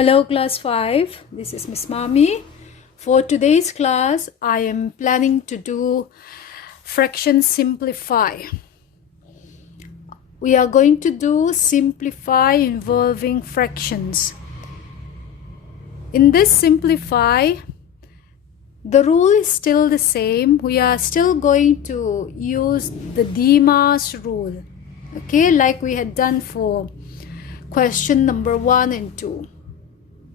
Hello class 5, this is Miss Mami. For today's class, I am planning to do fraction simplify. We are going to do simplify involving fractions. In this simplify, the rule is still the same. We are still going to use the DMAS rule, okay, like we had done for question number 1 and 2.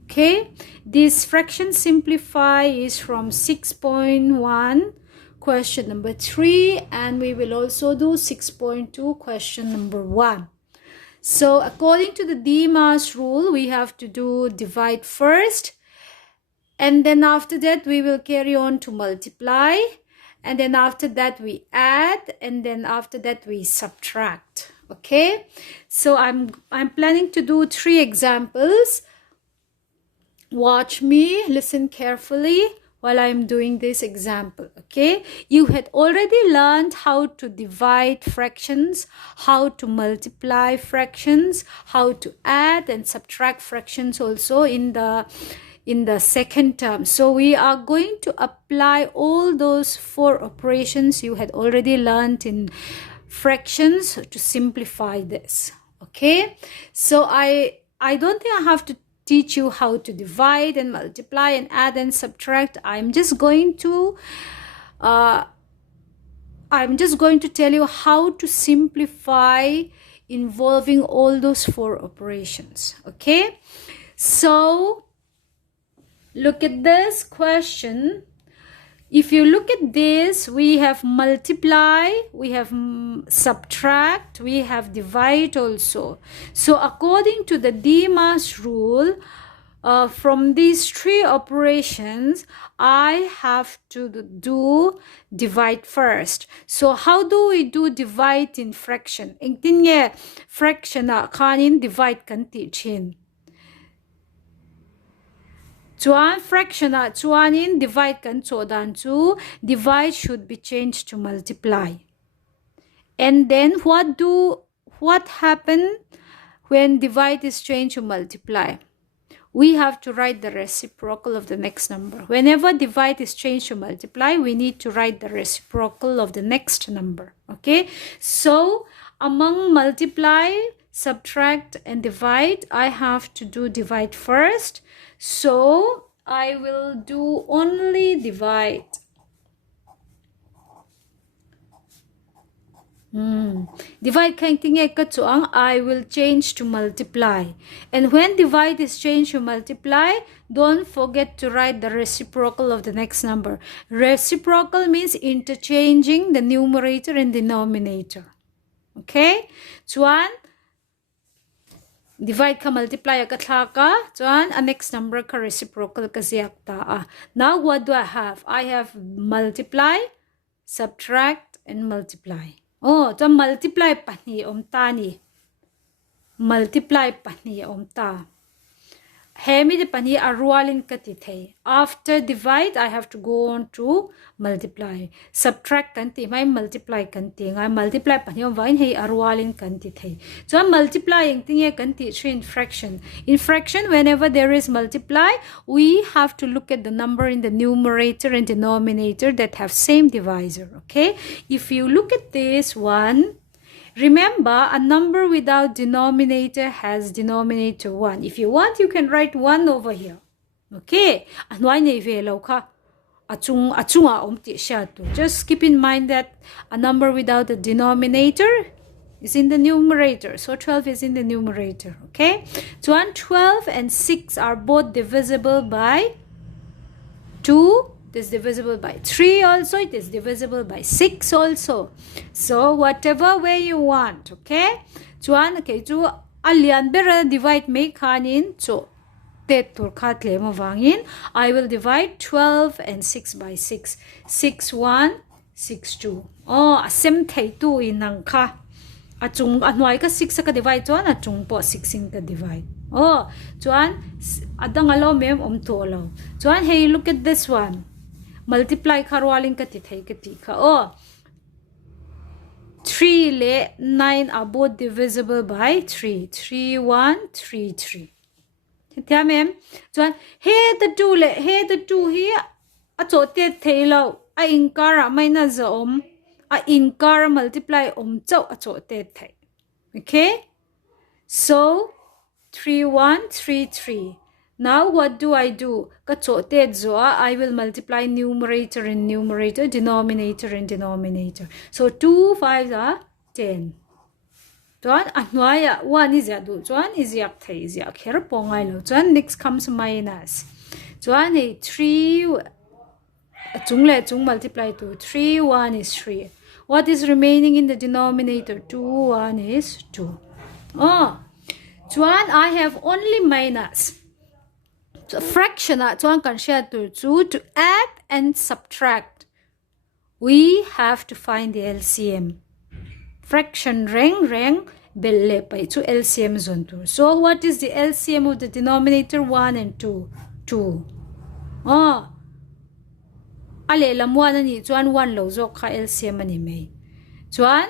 Okay, this fraction simplify is from 6.1 question number 3, and we will also do 6.2 question number 1. So according to the DMAS rule, we have to do divide first, and then after that we will carry on to multiply, and then after that we add, and then after that we subtract. Okay, so I'm planning to do 3 examples. Watch me, listen carefully while I'm doing this example. Okay, you had already learned how to divide fractions, how to multiply fractions, how to add and subtract fractions also in the second term. So we are going to apply all those 4 operations you had already learned in fractions to simplify this. Okay, so I don't think I have to teach you how to divide and multiply and add and subtract. I'm just going to tell you how to simplify involving all those 4 operations. Okay, so look at this question. If you look at this, we have multiply, we have subtract, we have divide also. So according to the DMAS rule, from these 3 operations, I have to do divide first. So how do we do divide in fraction? Ingtinge fraction na kanin divide kan ti chin. Chuan fraction chuanin divide kan chodan chu, divide should be changed to multiply. And then what happen when divide is changed to multiply? We have to write the reciprocal of the next number. Whenever divide is changed to multiply, we need to write the reciprocal of the next number. Okay, so among multiply, subtract and divide, I have to do divide first. So I will do only divide. Divide kaing tinge ka chuang, I will change to multiply. And when divide is changed to multiply, don't forget to write the reciprocal of the next number. Reciprocal means interchanging the numerator and denominator. Okay, chuan divide ka multiply ka thaka chuan a next number ka reciprocal ka ziak ta. Now what do I have? I have multiply, subtract and multiply. Oh, so multiply pani om ta ni. Multiply pani om ta. Hemi de pani arwalin ka ti the. After divide, I have to go on to multiply. Subtract kan ti mai multiply kan ti. Ngai multiply pani om vain hei arwalin kan ti the. So multiplying tinge kan ti in fraction. In fraction, whenever there is multiply, we have to look at the number in the numerator and denominator that have same divisor. Okay, if you look at this one, remember, a number without denominator has denominator 1. If you want, you can write 1 over here. Okay? And why nevelo ka? Achunga omti siya to. Just keep in mind that a number without a denominator is in the numerator. So 12 is in the numerator. Okay? So 12 and 6 are both divisible by 2. It is divisible by 3 also. It is divisible by 6 also. So whatever way you want. Okay? Chuan okay chu alian bera divide make hanin so tet tur khat le mo wangin. I will divide 12 and 6 by 6. 6 1 6 2. Oh, asem thai tu inang kha. Achung anwai ka 6 ka divide chuan achung po 6 ka divide. Oh, chuan adang alo mem om to lo. Chuan hey, look at this one. Multiply karwaling ka tithai ka tika. Oh, 3 le 9 are both divisible by 3. 3 1 3 3. thia mem chuan he the two hi a cho te theilo a inkara minus om a inkara multiply om chau a cho te thei. Okay, so 3 1 3 3. Now what do? Ka cho te zoa, I will multiply numerator and numerator, denominator and denominator. So 2 5 are 10. Chuan anwaya 1 is ya du chuan is yak thei is yak her pongai lo chuan next comes minus. Chuan 3 chung multiply to 3 1 is 3. What is remaining in the denominator? 2 1 is 2. Oh, chuan I have only minus. So fraction chuan kan share to add and subtract. We have to find the LCM. Fraction reng belle pai to LCM zone 2. So what is the LCM of the denominator? 1 and 2? 2. Oh, ale lam 1 ani chuan 1 lo zo kha LCM ani mai. Chuan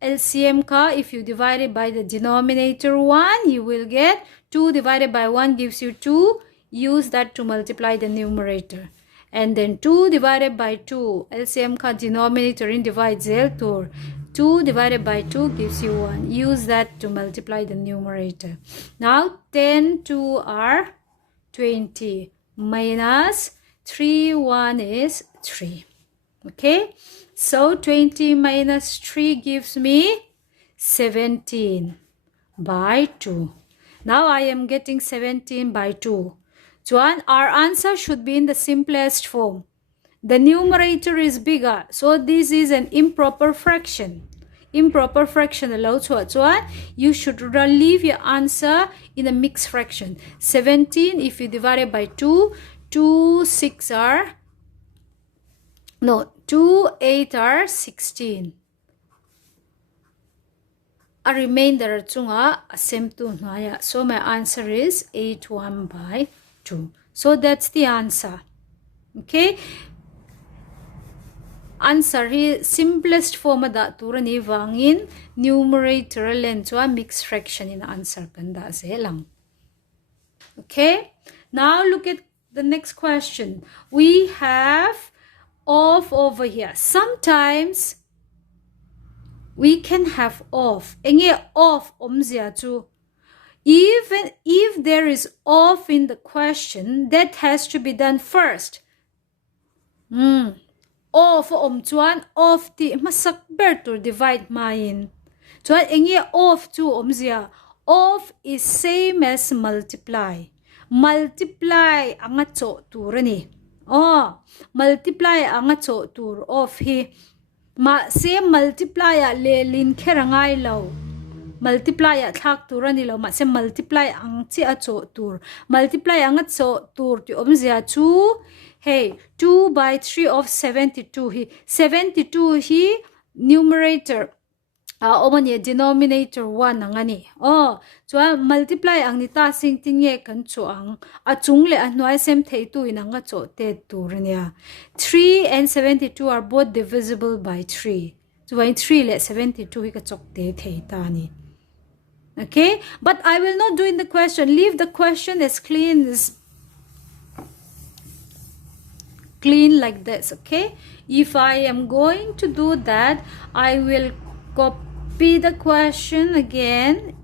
LCM ka, if you divide it by the denominator 1, you will get 2 divided by 1 gives you 2. Use that to multiply the numerator. And then 2 divided by 2. LCM ka denominator in divide zel tur. 2 divided by 2 gives you 1. Use that to multiply the numerator. Now 10 2 are 20. Minus 3 1 is 3. Okay. So 20 minus 3 gives me 17 by 2. Now I am getting 17 by 2. Chuan, our answer should be in the simplest form. The numerator is bigger, so this is an improper fraction. Improper fraction allow chuan, you should leave your answer in a mixed fraction. 17, if you divide it by 2, 2 6 are, no, 2 8 are 16. A remainder chunga same to naya. So my answer is 8 1 by 2. So that's the answer. Okay. Answer is simplest form da turani wangin numerator len chua mixed fraction in answer kanda se lang. Okay. Now look at the next question. We have of over here. Sometimes we can have of. Enge of omzia chu. Even if there is of in the question, that has to be done first. Of chuan of ti masak ber to divide main. Chuan enge of chu omzia. Of is same as multiply. Multiply anga cho turani. Oh, multiply anga cho tur of hi. Ma same multiply le lin kherangai lo. Multiply at thak turani lo ma se multiply ang chi a cho tur. Multiply ang a cho tur ti omzia chu. Hey, 2 by 3 of 72 hi. 72 hi numerator. Omanya denominator 1 angani. Oh, so multiply ang nita sing tingye kan cho ang achung le anwai sem thei tu inanga cho te turania. 3 and 72 are both divisible by 3. So by 3 le 72 hi ka chok te thei ta ni. Okay, but I will not do in the question. Leave the question as clean like this. Okay, if I am going to do that, I will copy the question again.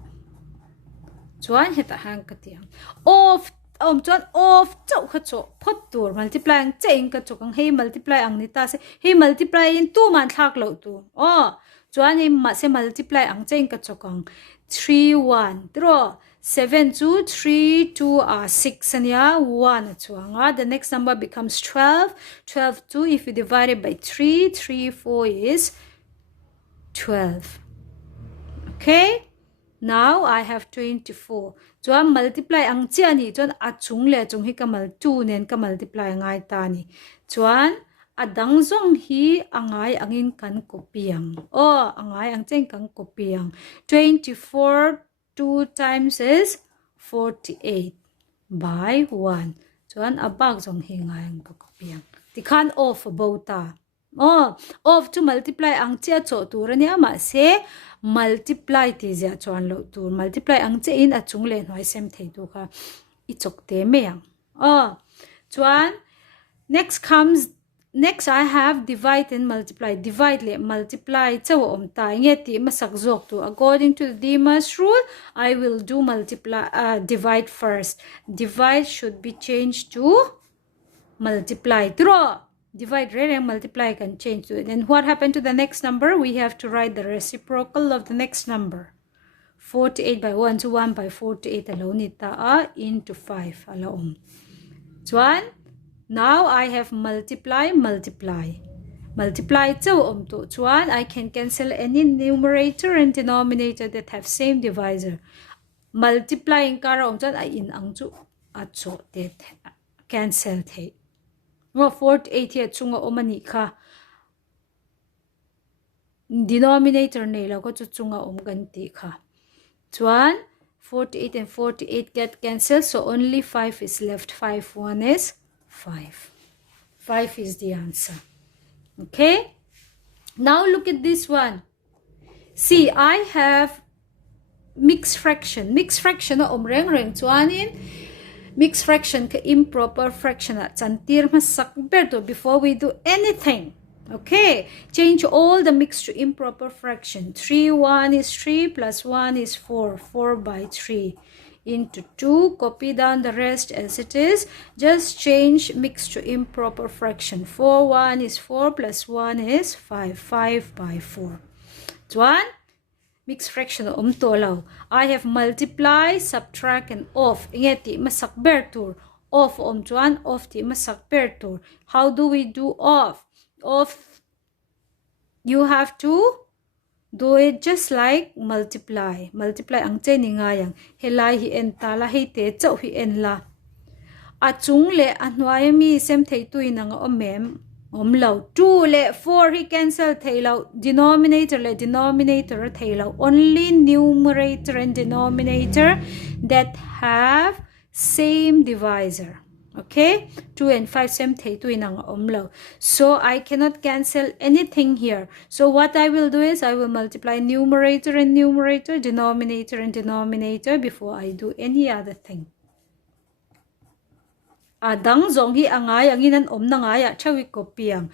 Chuan heta hang katiang of chuan of chau kha cho phot tur multiply ang cheng ka chokang he multiply ang nita se he multiply in 2 man thak lo tu. Oh, chuan he ma se multiply ang cheng ka chokang 3 1 draw 7 2 3 2 6 and ya 1 chuanga. The next number becomes 12. 12 2 if you divide it by 3 3 4 is 12. Okay, now I have 24. Chuan multiply ang chia ni chuan achung le chung hi kamal 2 nen ka multiply ngai ta ni. Chuan adang zong hi angai angin kan kopiang. Oh, angai ang cheng kan kopiang. 24 2 times is 48 by 1. Chuan abag zong hi ngai ang kopiang. Tikhan of bota. Oh, of to multiply ang chia cho turania ma se multiply ti zia chuan lo tur multiply ang che in achung le noi sem thei tu kha ichok te meyang. Chuan next I have divide and multiply. Divide le multiply chaw om ta nge ti masak zok tu. According to the Demas rule, I will do divide first. Divide should be changed to multiply. Draw. Divide and multiply can change to it. And what happened to the next number? We have to write the reciprocal of the next number. 48 by 1 to 1 by 48 alone into 5 alone. Chuan, now I have multiply. Multiply to chuan, I can cancel any numerator and denominator that have same divisor. Multiplying kara chuan I in ang chu acho te cancel the. 48 here chunga omani kha. Denominator nei la ko chu chunga ganti kha. Chuan 48 and 48 get cancelled, so only 5 is left. 1 is 5. 5 is the answer. Okay? Now look at this one. See, I have mixed fraction. Mixed fraction reng chuanin mixed fraction ka improper fraction chantir masak berto before we do anything. Okay, change all the mixed to improper fraction. 1 is 3 plus 1 is 4. 4 by 3 into 2. Copy down the rest as it is. Just change mixed to improper fraction. 1 is 4 plus 1 is 5. 5 by 4. Chuan, mixed fraction tolaw. I have multiply, subtract, and off. Ingeti masak bertur. Off chuan, off ti masak bertur. How do we do off? Off, you have to do it just like multiply. Multiply ang cheni nga yang helai hi en tala hi te chau hi en la. Achung le anwaya mi sem thei tui nang omem omlo. 2 le 4 hi cancel thei lo. Denominator le denominator thei lo. Only numerator and denominator that have same divisor. Okay, 2 and 5 same thei tu inang omlo. So I cannot cancel anything here. So what I will do is I will multiply numerator and numerator, denominator and denominator before I do any other thing. Adang zong hi angay anginan na ngaya chawi kopiang.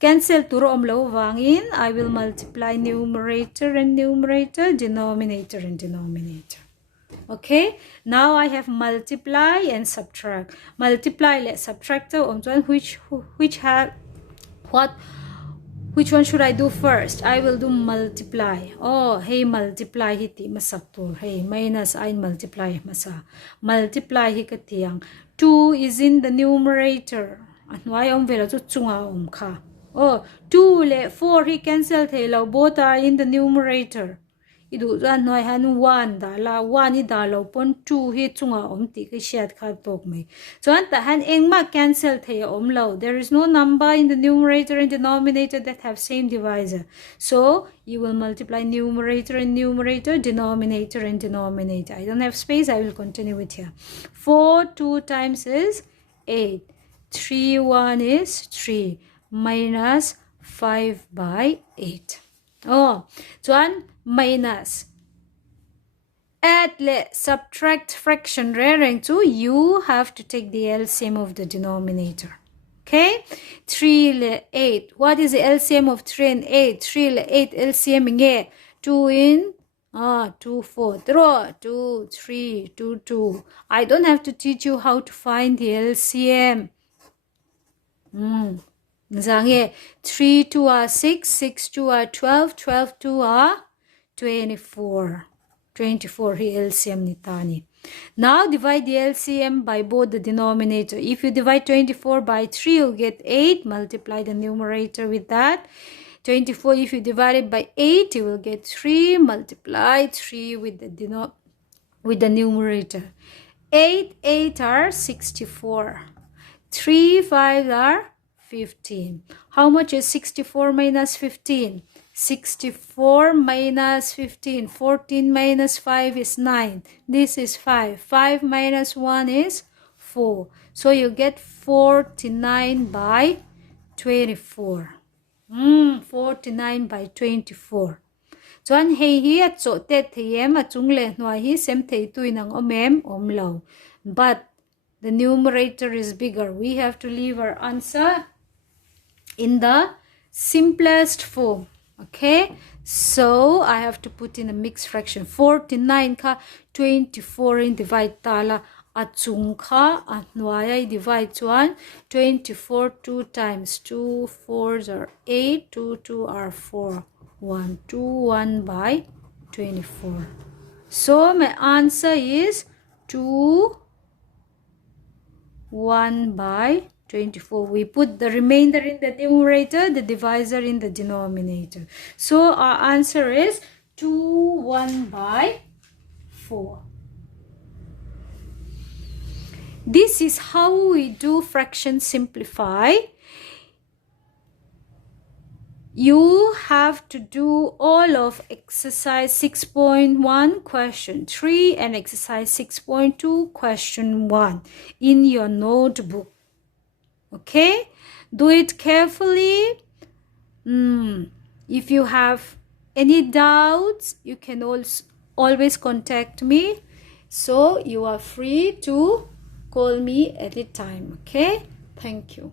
Cancel turo omlo wangin. I will multiply numerator and numerator, denominator and denominator. Okay, now I have multiply and subtract. Multiply, let's subtract which one should I do first? I will do multiply. Oh, hey, multiply hiti masaktur. Hey, minus I multiply masa. Multiply hikatiang. 2 is in the numerator. Anway vela chu chunga ka. Oh, 2 le 4 he cancel thelo. Both are in the numerator. Idu zan noi han 1 da la 1 I da lo pon 2 hi chunga ti ka shat kha tok mai. So an ta han eng ma cancel the lo. There is no number in the numerator and denominator that have same divisor. So you will multiply numerator and numerator, denominator and denominator. I don't have space. I will continue with here. 4 2 times is 8. 3 1 is 3 minus 5 by 8. Oh, so one minus. Add le subtract fraction rareng to, you have to take the LCM of the denominator. Okay? 3 le 8. What is the LCM of 3 and 8? 3 le 8 LCM nge. 2 in 2 4. Draw 2 3 2 2. I don't have to teach you how to find the LCM. 3 2 are 6, 6 2 are 12, 12 2 are 24. 24 here LCM nitani. Now divide the LCM by both the denominator. If you divide 24 by 3, you get 8. Multiply the numerator with that. 24, if you divide it by 8, you will get 3. Multiply 3 with the numerator. 8 8 are 64. 3 5 are 15. How much is 64 minus 15? 64 minus 15. 14 minus 5 is 9. This is 5. 5 minus 1 is 4. So you get 49 by 24. 49 by 24. So an hey hi at so tet hiem at chung le noi hi sem thei tui nang omem omlo. but the numerator is bigger. We have to leave our answer in the simplest form. Okay, so I have to put in a mixed fraction. 49 ka 24 in divide tala achung kha anwaya divide 1. 24 2 times 2 4s are 8, 2 2 are 4, 1 2 1 by 24. So my answer is 2 1 by 24. We put the remainder in the numerator, the divisor in the denominator. So our answer is 2 1 by 4. This is how we do fraction simplify. You have to do all of exercise 6.1 question 3 and exercise 6.2 question 1 in your notebook. Okay, do it carefully. If you have any doubts, you can also always contact me, so you are free to call me anytime. Okay, thank you.